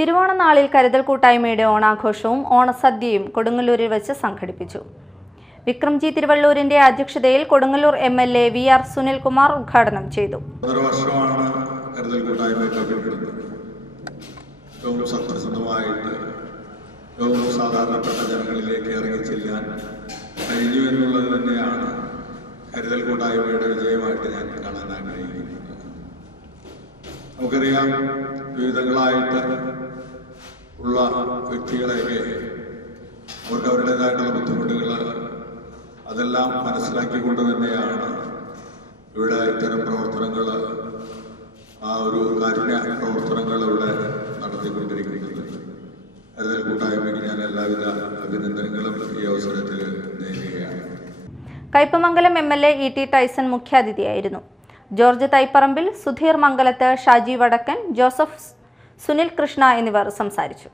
തിരുവോണനാളിൽ കരുതൽ കൂട്ടായ്മയുടെ ഓണാഘോഷവും ഓണസദ്യയും കൊടുങ്ങല്ലൂരിൽ വെച്ച് സംഘടിപ്പിച്ചു. വിക്രംജി തിരുവള്ളൂരിന്റെ അധ്യക്ഷതയിൽ Kodungallur M L A V R Sunilkumar ഉദ്ഘാടനം ചെയ്തു. സാധാരണപ്പെട്ട ജനങ്ങളിലേക്ക് ഇറങ്ങിച്ചെല്ലാൻ കഴിഞ്ഞു എന്നുള്ളത് തന്നെയാണ് കരുതൽ കൂട്ടായ്മയുടെ വിജയമായിട്ട് ഞാൻ കാണാൻ ആഗ്രഹിക്കുന്നത്. നമുക്കറിയാം വിവിധങ്ങളായിട്ട് ഉള്ള വ്യക്തികളെയൊക്കെ അവർക്ക് അവരുടേതായിട്ടുള്ള ബുദ്ധിമുട്ടുകൾ അതെല്ലാം മനസ്സിലാക്കിക്കൊണ്ട് തന്നെയാണ് ഇവിടെ ഇത്തരം പ്രവർത്തനങ്ങൾ ആ ഒരു കാരുണ്യ പ്രവർത്തനങ്ങൾ ഇവിടെ നടത്തിക്കൊണ്ടിരിക്കുന്നത്. കരുതൽ കൂട്ടായ്മയ്ക്ക് ഞാൻ എല്ലാവിധ അഭിനന്ദനങ്ങളും ഈ അവസരത്തിൽ നേരുകയാണ്. Kaipamangalam M L A E T Tyson മുഖ്യാതിഥിയായിരുന്നു. George Thaiparambil Sudheer Mangalath Shaji Vadakkan Joseph Sunil Krishna എന്നിവർ സംസാരിച്ചു